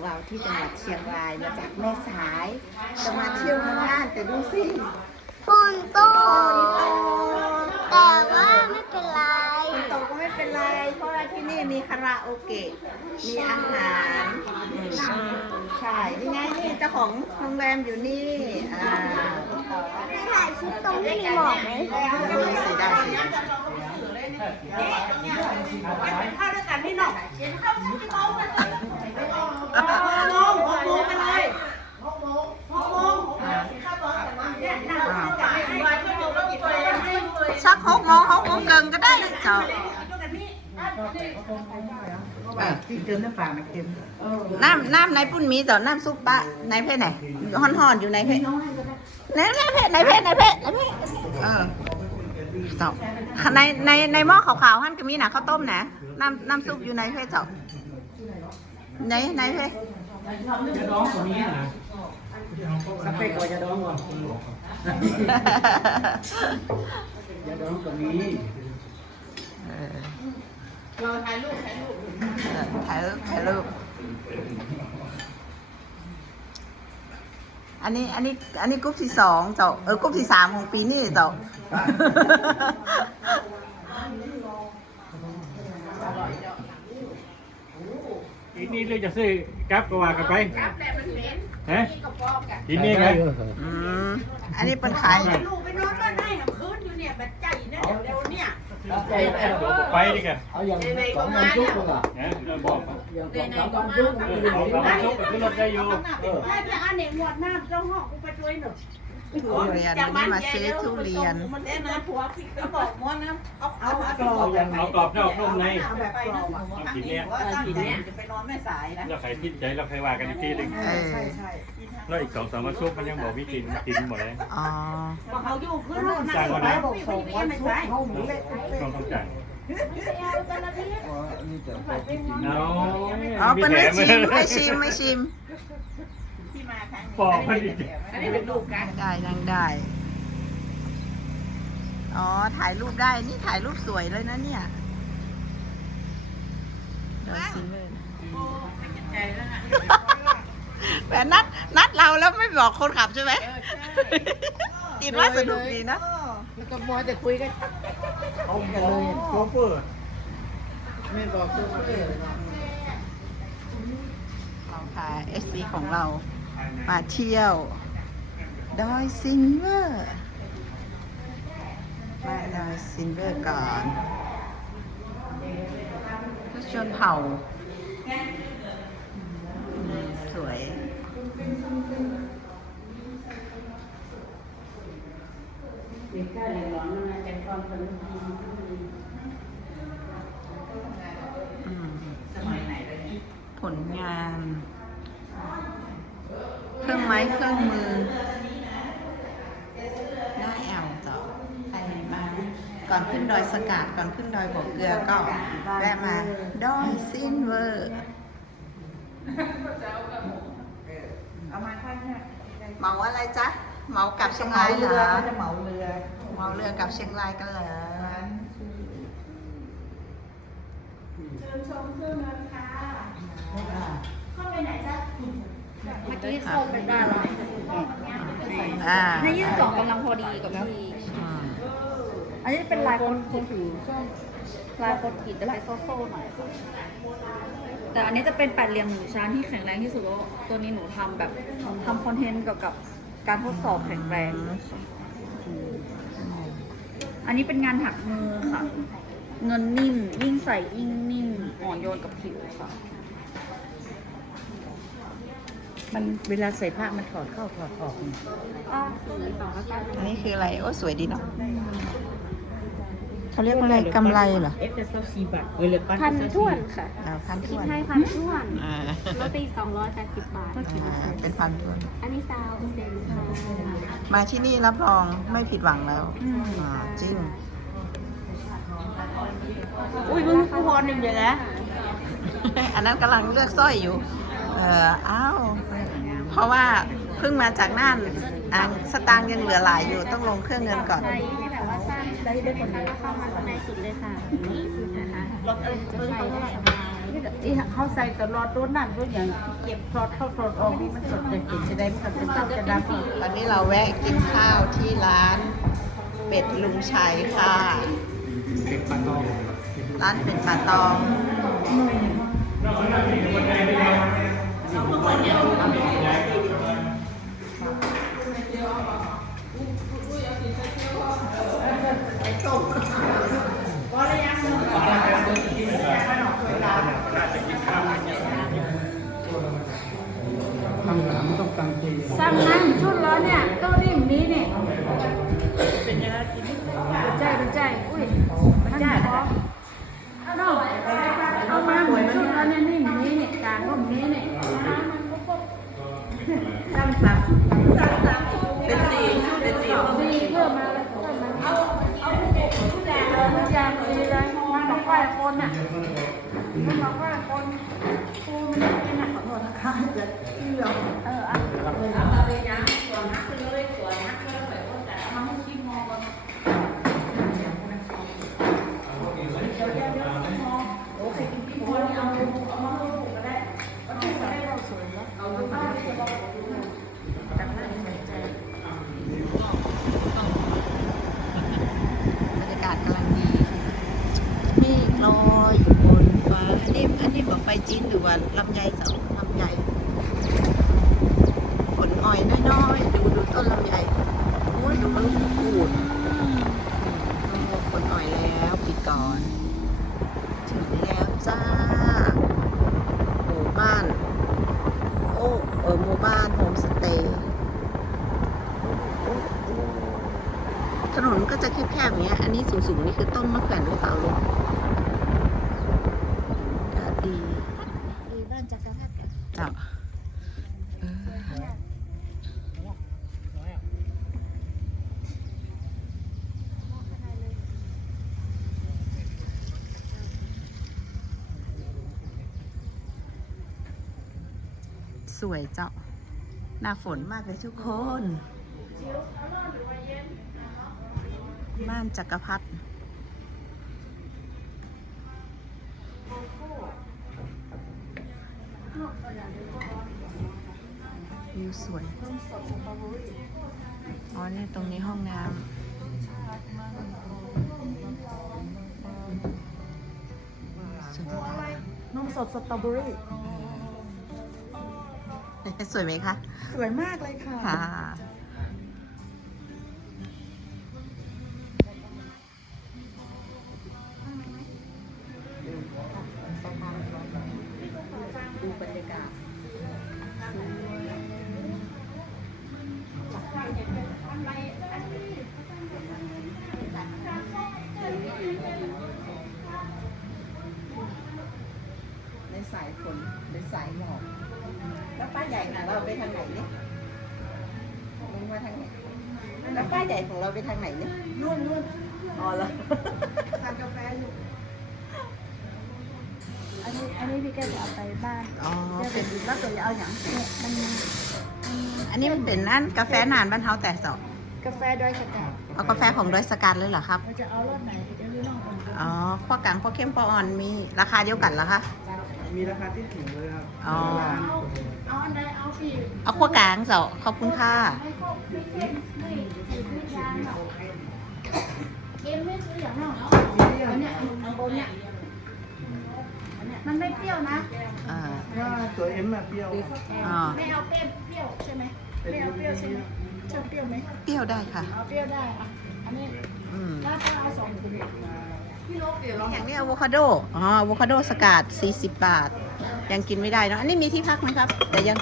ของเราที่จังหวัดเชียงรายมาจากแม่สาย จะมาเที่ยวเมืองน่านแต่ดูสิฝนตกแต่ว่าไม่เป็นไรฝนตกก็ไม่เป็นไร เพราะว่าที่นี่มีคาราโอเกะมีอาหารอืมใช่นี่ไงนี่เจ้าของโรงแรมอยู่นี่อ่าถ่ายคลิปตรงที่มีหมอกไหมดูสิได้สิข้าวด้วยกันนี่หน่อยเย็นข้าวที่เมากันเลยหกโมงหกโมงไปเลยหกโมงหกโมงข้าวตอนกันเนี่ยนั่งกันให้วันชั่วโมงแล้วกี่ตัวให้เลย สักหกโมงหกโมงเกินก็ได้เจ้าด้วยกันนี่อะที่เกินน้ำปลามันเค็มน้ำน้ำในปุ้นมีเจ้าน้ำซุปปะในเพศไหนห่อนห่อนๆอยู่ในเพศในในเพศในเพศในเพศในเพศเออเจ้าในในในหม้อขาวๆหั่นก็มีนะข้าวต้มนะน้ำน้ำซุปอยู่ในเพศเจ้าในในเพศจะดองกว่านี้นะสเปกว่าจะดองกว่า จะดองกว่านี้เออเราถ่ายรูปถ่ายรูปเออถ่ายรูปถ่ายรูป อันนี้ อันนี้ อันนี้กรุ๊ปที่สองเจ้า เออกรุ๊ปที่สามของปีนี้เจ้าทีนี้เราจะซื้อกราฟก็ว่ากันไปแต่มันเหม็นฮะปอบกันทีนี้ไงอืมอันนี้เป็นขายลูกไปนอนบ้านให้ เนี่ยแบบใจเนี่ยเร็วเนี่ยไปดิกันเอาอย่างสองน้ำซุปก็นะบอกอย่างสองสามน้ำซุปเอาเอาน้ำซุปไปขึ้นรถได้อยู่ถ้าจะอันเนี้ยหมวดน้ำเจ้าห้องกูไปด้วยหนึ่ง ทุเรียนวันนี้มาซื้อทุเรียน มันได้นะผัวพี่ก็บอกม้วนนะเอาเอาก็เอาอย่างเอากรอบนอกนุ่มในเอาแบบกรอบอะเอากินเนี่ยว่าตั้งใจจะไปนอนแม่สายนะเราใครพิจใจเราใครว่ากันอีกทีหนึงเออแล้วอีกสองสามวันซุปมันยังบอกวิกินกินหมดเลยอ๋อบอกเขาอยู่ขึ้นรถนะบอกส่งวันซุปเขาหมูเล็กต้องเข้าใจนี่จะพอกินเอาอ๋อเป็นไม่ชิมไม่ชิมไม่ชิมที่มาครั้ง ปอกมันอีกอันนี้เป็นลูกกันได้นั่งได้ อ๋อ ถ่ายรูปได้ นี่ถ่ายรูปสวยเลยนะเนี่ยเดี๋ยวซิเวอร์ใจแล้วนะแต่นัดนัดเราแล้วไม่บอกคนขับใช่ไหมคิดว่าสนุกดีนะ แล้วก็มัวแต่คุยกันเอากันเลยโชเฟอร์ไม่บอกซุปเปอร์เราพาเอสซีของเรา มาเที่ยว ดอยซินเวอร์มาดอยซินเวอร์ก่อนรถชนเผ่า สวยเด็กก็เลยร้อนมาจากความสนุกอืมสมัยไหนผลงาน เครื่องไม้เครื่องมือ ได้แอลต่อใครมาก่อนขึ้นดอยสกัดก่อนขึ้นดอยบ่อเกลือก็แวะมาดอยซินเวอร์เอามาค่อยเนี่ยเหมาอะไรจ๊ะเหมากลับเชียงรายเหรอจะเหมาเรือเหมาเรือกลับเชียงรายกันเหรอเชิญชมเครื่องนั้นค่ะเข้าไปไหนจ๊ะ เมื่อกี้เข้าไปได้แล้วอ่าในยื่นกล่องกำลังพอดีกับพี่อืมอันนี้เป็นลายคนคนผิวช่วงลายคนกรีดจะลายโซ่ๆหน่อยแต่อันนี้จะเป็นแปดเหลี่ยมหนึ่งชั้นที่แข็งแรงที่สุดแล้วตัวนี้หนูทำแบบทำคอนเทนต์เกี่ยวกับการทดสอบแข็งแรง อันนี้เป็นงานถักมือค่ะ เงินนิ่มยิ่งใส่ยิ่งนิ่มอ่อนโยนกับผิวค่ะ มันเวลาใส่ผ้ามันถอดเข้าถอดออกนี่อ่าสีสองแล้วกันอันนี้คืออะไร โอ้สวยดีเนาะเขาเรียกว่าอะไรกำไรเหรอเอฟเอสซีบัตเวลปันพันท้วนค่ะอ่าพันคิถ้ดวนให้พันท้วนอ่าโรตีสองร้อยแปดสิบบาท อ่าเป็นพันถ้วน อันนี้ซาวเปอร์เซ็นต์ค่ะมาที่นี่รับรองไม่ผิดหวังแล้วอ่าจริง อุ้ยมึงกูพอหนึ่งอย่างนะ อันนั้นกำลังเลือกสร้อยอยู่ เอออ้าว เเพราะว่าเพิ่งมาจากน่านอ่าสตางค์ยังเหลือหลายอยู่ต้องลงเครื่องเงินก่อนใช้ให้แบบว่าสร้างได้ได้คนเดียวเข้ามาข้างในสุดเลยค่ะนี่นะคะรถเออจะไฟได้สบายที่เขาใส่ตลอดตัวนั่นก็อย่างเก็บทอดเข้าทอดออกนี่มันสดเด็ดจะได้มันจะจับจะดำตอนนี้เราแวะกินข้าวที่ร้านเป็ดลุงชัยค่ะเด็กปลาตองร้านเป็ดปลาตอง น่าจะกินข้าวคำถามไม่ต้องการคุยสั่งน้ำชุดแล้วเนี่ยโต้นิ่มนี้เนี่ยเป็นยังไงกินใจเป็นใจอุ้ยมันใจเอาเนาะเอามาเหมือนชุดแล้วเนี่ยนิ่มนี้เนี่ยกลางร่มนี้เนี่ยสั่งสามชุดสั่งสามชุดเป็นสี่ชุดเป็นสี่สี่เพิ่มมาเลยเพิ่มมาเอาเอาชุดแดงเลยทุกอย่างสี่เลยมันบอกว่าคนอะมันบอกว่าคนครูมันไม่เป็นนักขอโทษนะคะเดี๋ยวที่เราเอออะ เอามาเลยนะส่วนนักเป็นเลยส่วนนักก็เลยว่าแต่ทำให้ชิมมองก่อนโอเคกินพี่พอเอาเอามาลูกก็ได้เอาที่ใส่เราสวยแล้วเอาลูกมาที่เราจับหน้าใส่ใจ บรรยากาศกำลังดีเมฆลอยอยู่บนฟ้า อันนี้อันนี้บอกไฟจีนหรือว่าลำไยเสาลำไยผลอ่อยน้อยๆ ดูดูต้นลำไยโอ้ยดูลูกปูดโอ้ผลอ่อยแล้วปิดก่อน ถึงแล้วจ้า หมู่บ้าน โอ้เออหมู่บ้านโฮมสเตย์โอ้โอ้โอ้ถนน ก็จะแคบๆอย่างเงี้ย อันนี้สูงๆนี่คือต้นมะแขวนหรือเปล่าลูกอากาศดีบ้านจักรพรรดิจ้าเออสวยเจ้า หน้าฝนมากเลยทุกคนานจักรพรรดิวิวสวย อ๋อเนี่ยตรงนี้ห้องน้ำสวยนมสดสตรอเบอรี่ สวยไหมคะ สวยมากเลยค่ะ บรรยากาศในสายฝนในสายหมอกแล้วป้าใหญ่ของเราไปทางไหนเนี่ยลงมาทางไหนแล้วป้าใหญ่ของเราไปทางไหนเนี่ยนู่นนู่นอ๋อเหรอ สั่งกาแฟอยู่ อันนี้อันนี้พี่แกจะเอาไปบ้านอ๋อเดี๋ยวเป็เป็นนแล้วตัวจะเอาอย่างเนี่ยมันอันนี้มันเป็นนั่นกาแฟนานบ้านเฮาแต่สองกาแฟดอยสกัดเอากาแฟของดอยสกัดเลยเหรอครับเราจะเอารสไหนเดี๋ยวพี่น้องคนอ๋อขั้วกลางขั้วเข้มขั้วอ่อนมีราคาเดียวกันเหรอคะมีราคาที่ถึงเลยครับอ๋อเอาเอาอันใดเอาพี่เอาขั้วกลางเจ้าขอบคุณค่ะไม่ครบไม่เข้มไม่ถือไม่ยางหรอกเกมไม่ซื้ออย่างนั้นเหรออันเนี้ยอันบนเนี่ยอันเนี้ย มันไม่เปรี้ยวนะอ่าถ้าตัวเอ็มอะเปรี้ยวอ๋อไม่เอาเปรี้ยวเปรี้ยวใช่ไหมไม่เอาเปรี้ยวใช่ไหมชอบเปรี้ยวไหมเปรี้ยวได้ค่ะเอาเปรี้ยวได้อะอันนี้อืมถ้าถ้าเอาสองถุงพี่ลบเดี๋ยวลองอย่างนี้อะโวคาโดอ๋ออะโวคาโดสกัด40 บาท ยังกินไม่ได้เนอะอันนี้มีที่พักไหมครับ แต่ยัง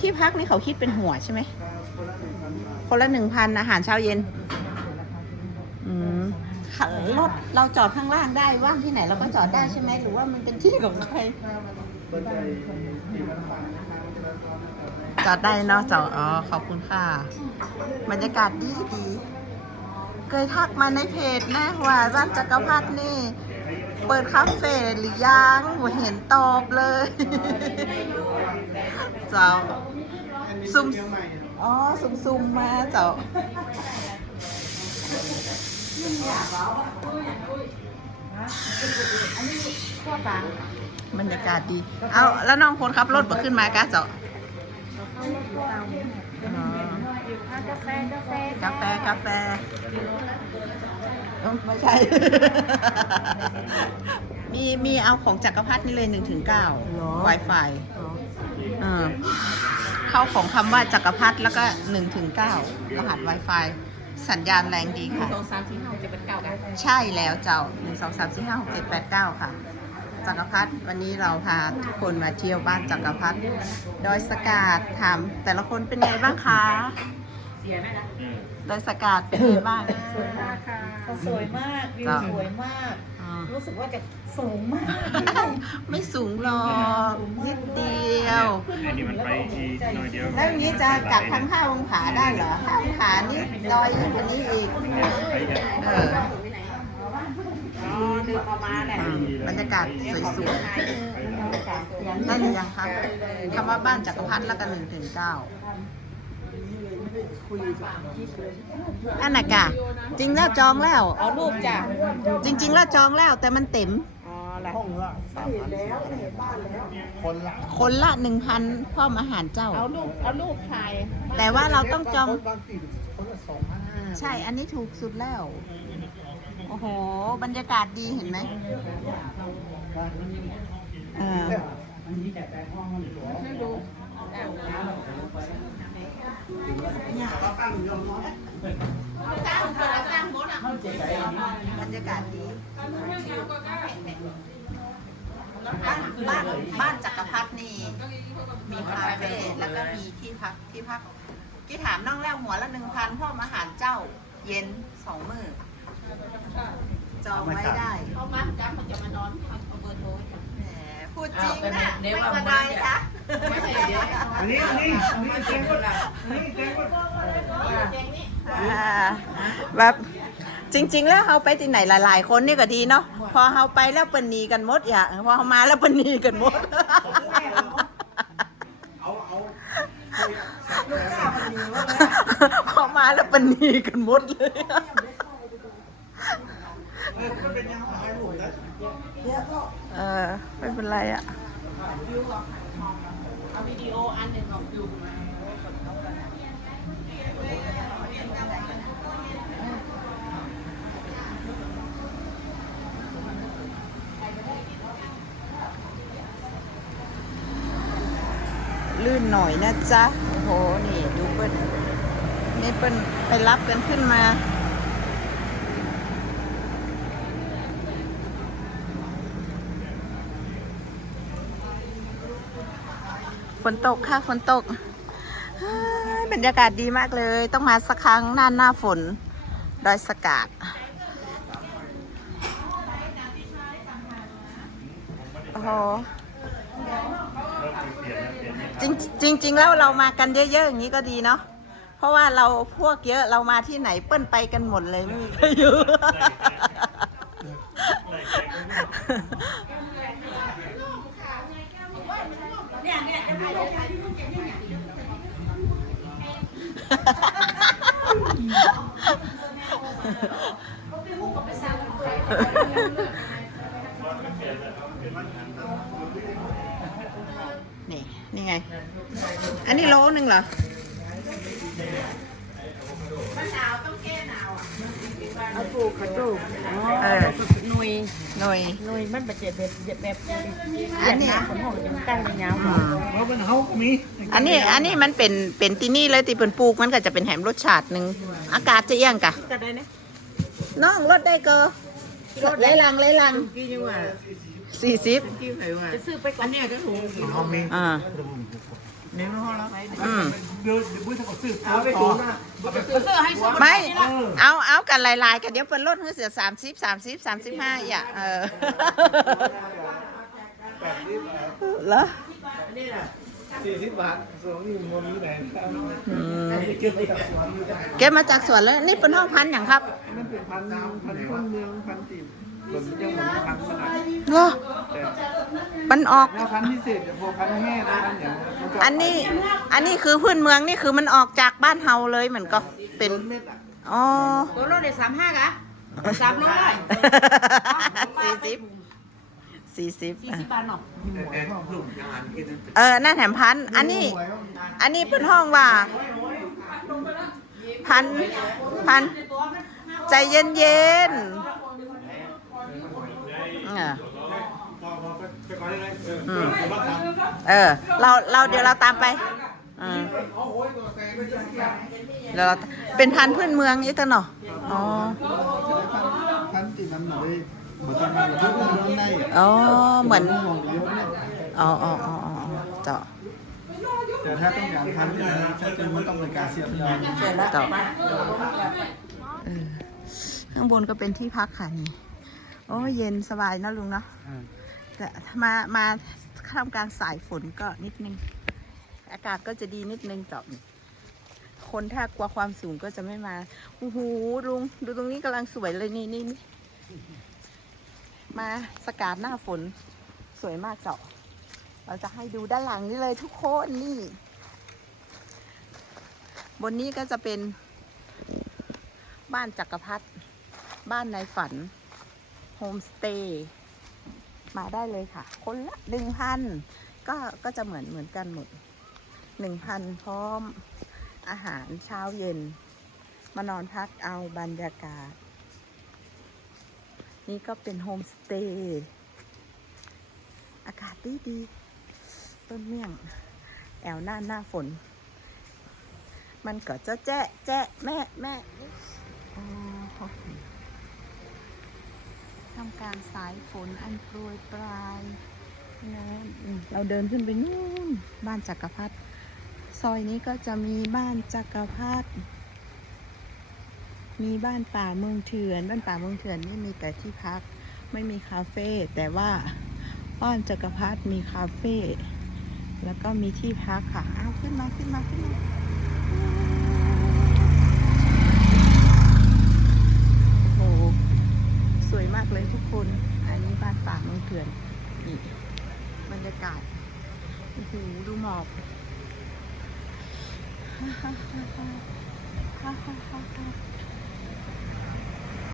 ที่พักนี่เขาคิดเป็นหัวใช่ไหมคนละหนึ่งพันอาหารเช้าเย็น อืมค่ะ รถเราจอดข้างล่างได้ว่างที่ไหนเราก็จอดได้ใช่ไหมหรือว่ามันเป็นที่ของใครจอดได้เนาะจอดอ๋อขอบคุณค่ะบรรยากาศดีดี เคยทักมาในเพจนะว่าร้านจักรพรรดินี่ เปิดคาเฟ่หรือยังไม่เห็นตอบเลยเจ้าซุ่มอ๋อซุ่มซุ่มๆมาเจ้า บรรยากาศดี เอาแล้วน้องคนขับรถมาขึ้นมากะเจาะอ๋อกาแฟกาแฟกาแฟกาแฟเอ้าไม่ใช่ มีมีเอาของจักรพรรดินี่เลยหนึ่งถึงเก้า Wi-Fi เออเข้าของคำว่าจักรพรรดิแล้วก็หนึ่งถึงเก้ารหัส Wi-Fi สัญญาณแรงดีค่ะสองสามสี่ห้าหกเจ็ดแปดเก้ากันใช่แล้วเจ้าหนึ่งสองสามสี่ห้าหกเจ็ดแปดเก้าค่ะ จักรพรรดิวันนี้เราพาทุกคนมาเที่ยวบ้านจักรพรรดิดอยสกาดถามแต่ละคนเป็นไงบ้างคะเสียไหมนะดอยสกาดเป็นไงบ้าง สวยมากค่ะ สวยมากวิวสวยมาก อืมรู้สึกว่าจะ สูงมากไม่สูงหรอกนิดเดียวอันนี้มันไปอีกหน่อยเดียวแล้วอย่างนี้จะกลับทั้งห้าองศาได้เหรอห้าองศานี่ดอยอีกกว่านี้อีกไปอีกเอออ๋อเดินประมาณแหละอืมบรรยากาศสวยๆได้หรือยังครับคำว่าบ้านจักรพรรดิแล้วกันหนึ่งถึงเก้าอันน่ะกะ จริงแล้วจองแล้ว เอารูปจ้ะ จริง ๆ แล้วจองแล้วแต่มันเต็ม อ๋ออะไรห้องละสามพันคนละคนละหนึ่งพันพ่อมอาหารเจ้า เอารูปเอารูปถ่ายแต่ว่าเราต้องจองบางทีคนละสองพันห้าใช่อันนี้ถูกสุดแล้ว โอ้โห บรรยากาศดีเห็นไหมเออให้ดูบรรยากาศดี บ้านบ้านบ้านจักรพรรดินี่มีคาเฟ่แล้วก็มีที่พักที่พักที่ถามน้องแล้วหัวละหนึ่งพันพ่อมอาหารเจ้าเย็นสองมื้อจองไว้ได้เขามาจ้ะมันจะมานอนเอาเบอร์โทรแหมพูดจริงนะไม่กระไดจ้ะอันนี้อันนี้อันนี้แจ้งก็อันนี้แจ้งก็อ่าแบบจริง ๆ แล้วเขาไปที่ไหนหลาย ๆ คนนี่ก็ดีเนาะพ อเขาไปแล้วเป็นหนีกันหมดอย่างพอเขามาแล้วเป็นหนีกันหมด เอาเอาพอมาแล้วเป็นหนีกันหมดเลย เออมันเป็นยังไงหนูนะเออไม่เป็นไรอะ เอาวิดีโออันหนึ่งของดู ลื่นหน่อยนะจ๊ะ โอ้โห นี่ดูเปิ้ลนี่เปิ้ลไปรับกันขึ้นมา ฝนตกค่ะ ฝนตกบรรยากาศดีมากเลย ต้องมาสักครั้งหน้าหน้าฝน ดอยสกาดโอ้โห จริงจริงรงๆ แล้วเรามากันเยอะๆอย่างนี้ก็ดีเนาะเพราะว่าเราพวกเยอะเรามาที่ไหนเปิ้นไปกันหมดเลยไม่มีใครอยู่ เหรอเอาปลูกเขาปลูกอ๋อเออหน่วยหน่วยหน่วยมันแบบแบบแบบแบบอันนี้ผลหอมจะตั้งในเงาอืมเพราะมันเฮาก็มีอันนี้อันนี้มันเป็นเป็นที่นี่เลยที่เป็นปลูกมันก็จะเป็นแหมรสชาติหนึ่งอากาศจะเอี่ยงกะจะได้นะน้องรถได้ก็เลยลังเลยลังกี่ยังว่าสี่สิบกี่ไหนว่าจะซื้อไปก่อนเนี่ยก็ถูกเฮามีอ่า เนี่ยมันเฮาแล้วอืมเดี๋ยวเดี๋ยวบุ้ยถ้าเขาซื้อเอาไปถูกนะซื้อให้ซื้อไม่เอาเอากันหลายๆกันเดี๋ยวเป็นรถเสียสามสิบสามสิบสามสิบห้าอย่าเออแปดสิบเหรอสี่สิบบาทสองอยู่มุมนี้ไหนอืมเก็บไปกับสวนอยู่ได้เก็บมาจากสวนแล้วนี่เป็นห้องพันอย่างครับนั่นเป็นพันพันคนเมืองพันตีบ ส่วนยังเหมือนพันขนาดเหรอแต่มันออกถ้าพันพิเศษจะพอพันแห้นะพันอย่างมันจะอันนี้ อันนี้คือพื้นเมืองนี่คือมันออกจากบ้านเฮาเลยเหมือนก็เป็น เม็ดอะอ๋อ ตัวรถเด็ดสามห้ากะเสามร้อยสี่สิบ สี่สิบสี่สิบบาทเนาะแต่แต่ลูกยังหันกินเออนั่นแถมพัน อันนี้ อันนี้เป็นห้องว่า พัน พัน ใจเย็นเย็นๆเออ อืมเออ เราเราเดี๋ยวเราตามไปอืมเดี๋ยวเราเป็นพันธุ์พื้นเมืองยี่ตันเนาะอ๋อพันตีมันหน่อยเหมือนกันมันทุกคนข้างในอะอ๋อเหมือนอ๋ออ๋ออ๋ออ๋อเจาะ แต่ถ้าต้องการพันที่ไหนชัดเจนว่าต้องเป็นการเสียบยางจาะเออข้างบนก็เป็นที่พักค่ะนี่ โอ้เย็นสบายนะลุงเนาะ แต่มามาท่ามกลางสายฝนก็นิดนึง อากาศก็จะดีนิดนึงเจาะคนถ้ากลัวความสูงก็จะไม่มาโอ้โหลุงดูตรงนี้กำลังสวยเลยนี่นี่นี่มาสกาดหน้าฝนสวยมากเจาะเราจะให้ดูด้านหลังนี่เลยทุกคนนี่ บนนี้ก็จะเป็น บ้านจักรพรรดิบ้านในฝันโฮมสเตย์ มาได้เลยค่ะ คนละหนึ่งพันก็ก็จะเหมือนเหมือนกันหมดหนึ่งพันพร้อมอาหารเช้าเย็น มานอนพักเอาบรรยากาศ นี่ก็เป็นโฮมสเตย์อากาศดีดีต้นเมี่ยง แอวหน้าหน้าฝน มันก็จะแจ๊ะแจ๊ะแม่แม่ ทำการสายฝนอันโปรยปลายนะเราเดินขึ้นไปนู่นบ้านจักรพรรดิซอยนี้ก็จะมีบ้านจักรพรรดิมีบ้านป่าเมืองเถื่อน บ้านป่าเมืองเถื่อนนี่มีแต่ที่พักไม่มีคาเฟ่แต่ว่าบ้านจักรพรรดิมีคาเฟ่แล้วก็มีที่พักค่ะเอาขึ้นมาขึ้นมาขึ้นมาโอ้โห สวยมากเลยทุกคน อันนี้บ้านป่าเมืองเถื่อนนี่บรรยากาศโอ้โหดูหมอกฮ่าฮ่าฮ่าฮ่าฮ่าฮ่าฮ่า